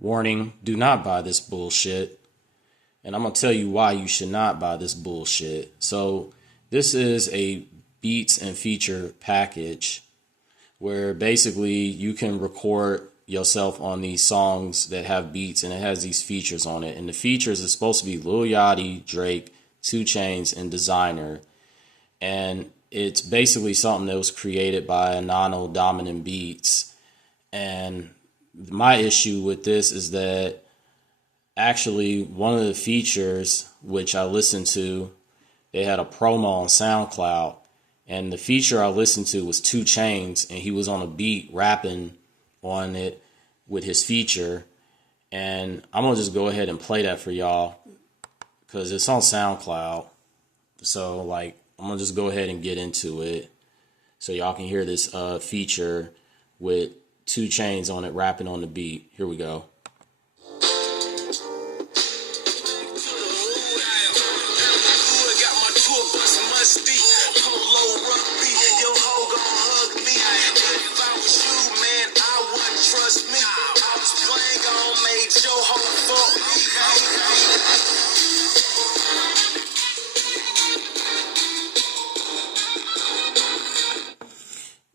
Warning, do not buy this bullshit. And I'm going to tell you why you should not buy this bullshit. So this is a beats and feature package where basically you can record yourself on these songs that have beats, and it has these features on it. And the features is supposed to be Lil Yachty, Drake, 2 Chainz, and Designer. And it's basically something that was created by Anno Domini Beats. And my issue with this is that actually one of the features which I listened to, they had a promo on SoundCloud, and the feature I listened to was 2 Chainz, and he was on a beat rapping on it with his feature. And I'm gonna just go ahead and play that for y'all because it's on SoundCloud. So like, I'm gonna just go ahead and get into it so y'all can hear this feature with 2 Chainz on it rapping on the beat. Here we go.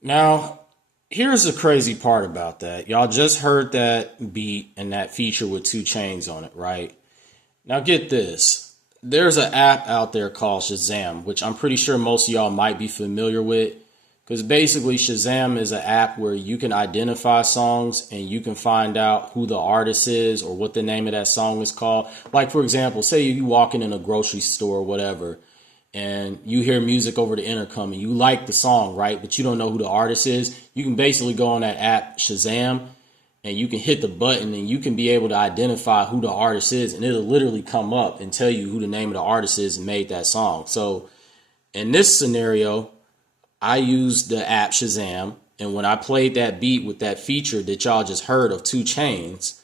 Now, here's the crazy part about that. Y'all just heard that beat and that feature with 2 Chainz on it, right? Now get this. There's an app out there called Shazam, which I'm pretty sure most of y'all might be familiar with. Because basically Shazam is an app where you can identify songs and you can find out who the artist is or what the name of that song is called. Like, for example, say you walking in a grocery store or whatever, and you hear music over the intercom and you like the song, right? But you don't know who the artist is. You can basically go on that app, Shazam, and you can hit the button and you can be able to identify who the artist is. And it'll literally come up and tell you who the name of the artist is and made that song. So in this scenario, I used the app Shazam. And when I played that beat with that feature that y'all just heard of 2 Chainz,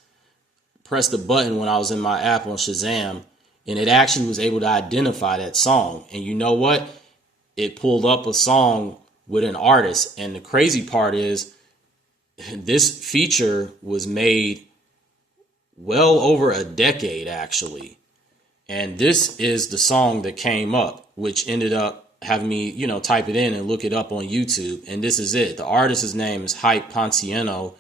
pressed the button when I was in my app on Shazam, and it actually was able to identify that song. And you know what? It pulled up a song with an artist. And the crazy part is this feature was made well over a decade, actually. And this is the song that came up, which ended up having me, type it in and look it up on YouTube. And this is it. The artist's name is Hype Ponciano,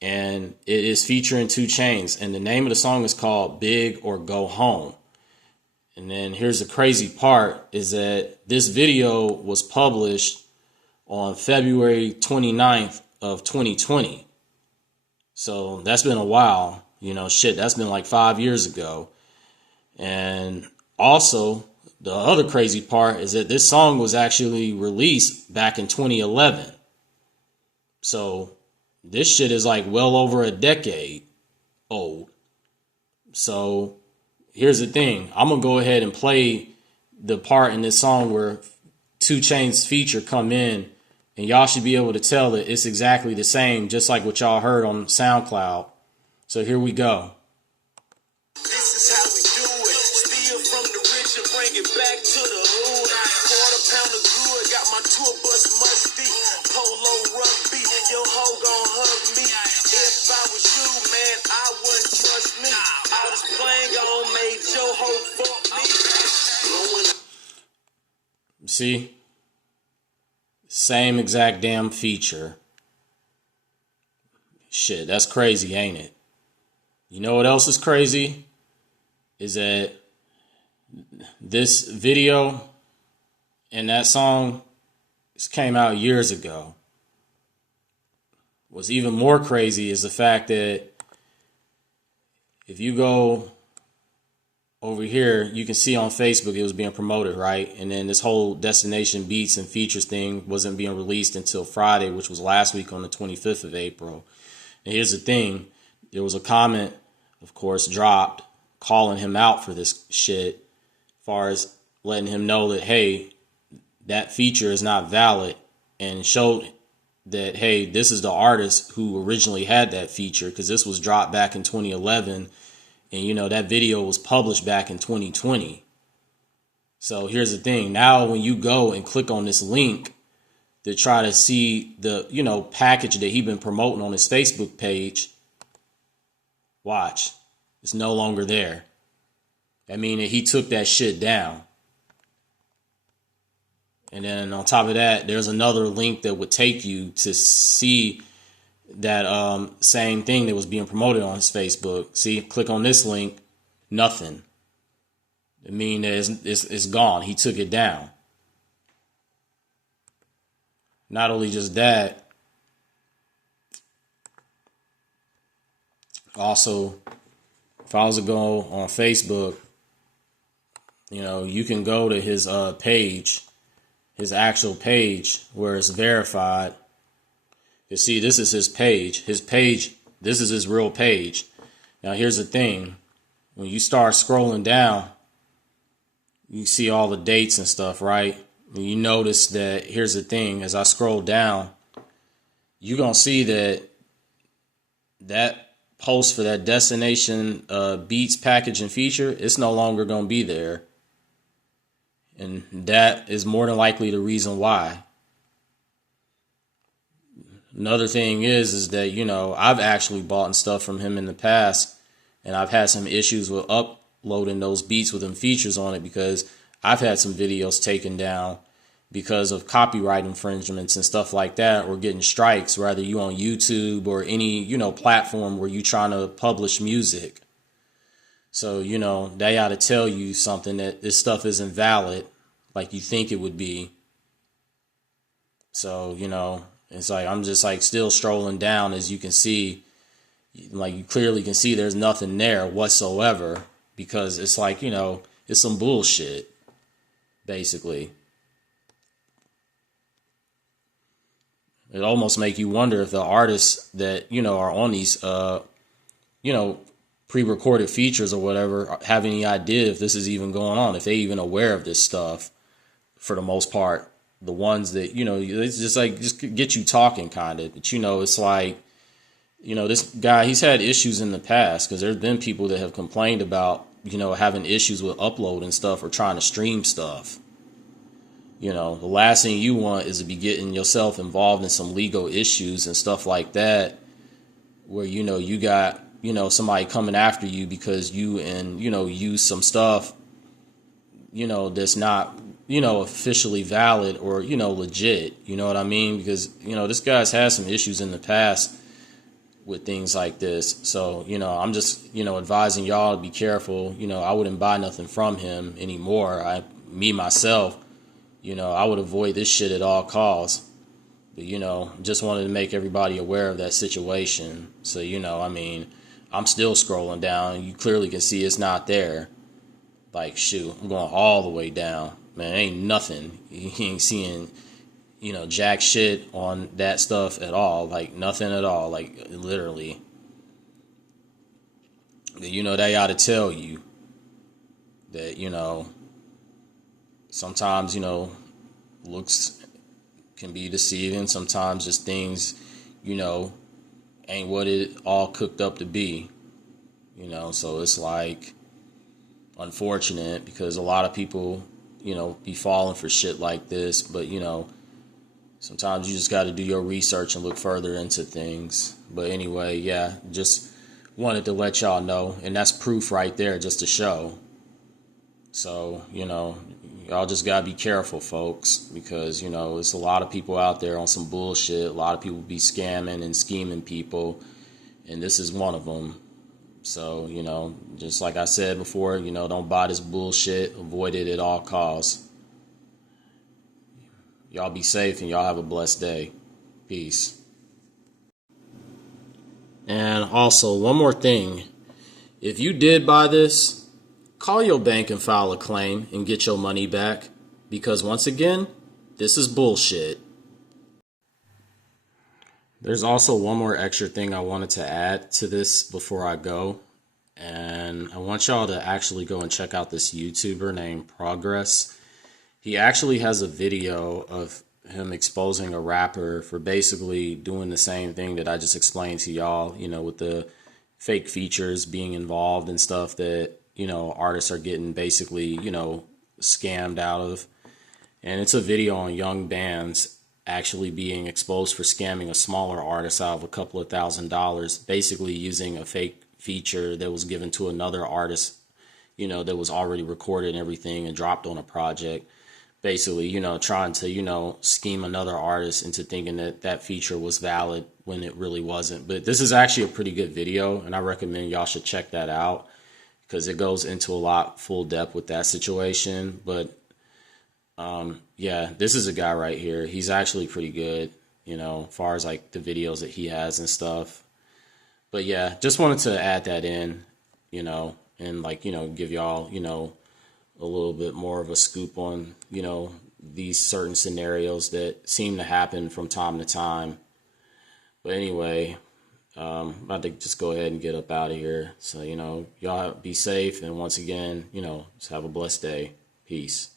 and it is featuring 2 Chainz. And the name of the song is called Big or Go Home. And then here's the crazy part is that this video was published on February 29th of 2020. So that's been a while, that's been like 5 years ago. And also the other crazy part is that this song was actually released back in 2011. So this shit is like well over a decade old. So here's the thing. I'm going to go ahead and play the part in this song where 2 Chainz feature come in, and y'all should be able to tell that it's exactly the same, just like what y'all heard on SoundCloud. So here we go. This is how we do it. Steal from the rich and bring it back to the hood. Quarter pound of good, got my tour bus musty. Polo rugby, your hoe gon' hug me. If I was you, man, I wouldn't trust me. All this playing on made your hoe fuck me. See? Same exact damn feature. Shit, that's crazy, ain't it? You know what else is crazy? Is that this video and that song came out years ago. What's even more crazy is the fact that if you go over here, you can see on Facebook it was being promoted, right? And then this whole Destination Beats and Features thing wasn't being released until Friday, which was last week on the 25th of April. And here's the thing. There was a comment, of course, dropped calling him out for this shit, as far as letting him know that, hey, that feature is not valid, and showed that, hey, this is the artist who originally had that feature, because this was dropped back in 2011. And, that video was published back in 2020. So here's the thing. Now, when you go and click on this link to try to see the, package that he's been promoting on his Facebook page, Watch. It's no longer there. I mean, he took that shit down. And then on top of that, there's another link that would take you to see that same thing that was being promoted on his Facebook. See, click on this link. Nothing. I mean, it's gone. He took it down. Not only just that, also, if I was to go on Facebook, you can go to his page, his actual page where it's verified. You see, this is his page. This is his real page. Now, here's the thing. When you start scrolling down, you see all the dates and stuff, right? And you notice that, here's the thing, as I scroll down, you're going to see that post for that Destination Beats package and feature, it's no longer going to be there. And that is more than likely the reason why. Another thing is that, I've actually bought stuff from him in the past, and I've had some issues with uploading those beats with them features on it because I've had some videos taken down because of copyright infringements and stuff like that, or getting strikes, whether you on YouTube or any, platform where you trying to publish music. So, they ought to tell you something, that this stuff isn't valid like you think it would be. So, it's like, I'm just like still strolling down, as you can see, like you clearly can see there's nothing there whatsoever, because it's like, it's some bullshit, basically. It almost make you wonder if the artists that, are on these, pre-recorded features or whatever have any idea if this is even going on, if they even aware of this stuff. For the most part, the ones that, it's just get you talking kind of, but it's like, this guy, he's had issues in the past, because there's been people that have complained about, having issues with uploading stuff or trying to stream stuff. The last thing you want is to be getting yourself involved in some legal issues and stuff like that, where, you got, somebody coming after you because you use some stuff, that's not, officially valid or, legit. You know what I mean? Because, this guy's had some issues in the past with things like this. So, I'm just, advising y'all to be careful. I wouldn't buy nothing from him anymore. Myself, I would avoid this shit at all costs. But, just wanted to make everybody aware of that situation. So, I'm still scrolling down, and you clearly can see it's not there. Like, shoot, I'm going all the way down. Man, ain't nothing. You ain't seeing, jack shit on that stuff at all. Like, nothing at all. Like, literally. They ought to tell you that, sometimes, looks can be deceiving. Sometimes just things, ain't what it all cooked up to be. So it's like unfortunate, because a lot of people, be falling for shit like this. But, sometimes you just got to do your research and look further into things. But anyway, yeah, just wanted to let y'all know. And that's proof right there, just to show. So, y'all just got to be careful, folks, because, it's a lot of people out there on some bullshit. A lot of people be scamming and scheming people. And this is one of them. So, just like I said before, don't buy this bullshit. Avoid it at all costs. Y'all be safe, and y'all have a blessed day. Peace. And also, one more thing. If you did buy this, call your bank and file a claim and get your money back. Because once again, this is bullshit. There's also one more extra thing I wanted to add to this before I go. And I want y'all to actually go and check out this YouTuber named Progress. He actually has a video of him exposing a rapper for basically doing the same thing that I just explained to y'all, with the fake features being involved and stuff that, artists are getting basically, scammed out of. And it's a video on young bands actually being exposed for scamming a smaller artist out of a couple of $1,000s, basically using a fake feature that was given to another artist, that was already recorded and everything and dropped on a project. Basically, trying to, scheme another artist into thinking that that feature was valid when it really wasn't. But this is actually a pretty good video, and I recommend y'all should check that out because it goes into a lot full depth with that situation. But yeah, this is a guy right here. He's actually pretty good, as far as like the videos that he has and stuff. But yeah, just wanted to add that in, and like, give y'all, a little bit more of a scoop on, these certain scenarios that seem to happen from time to time. But anyway, I'm about to just go ahead and get up out of here. So, y'all be safe. And once again, just have a blessed day. Peace.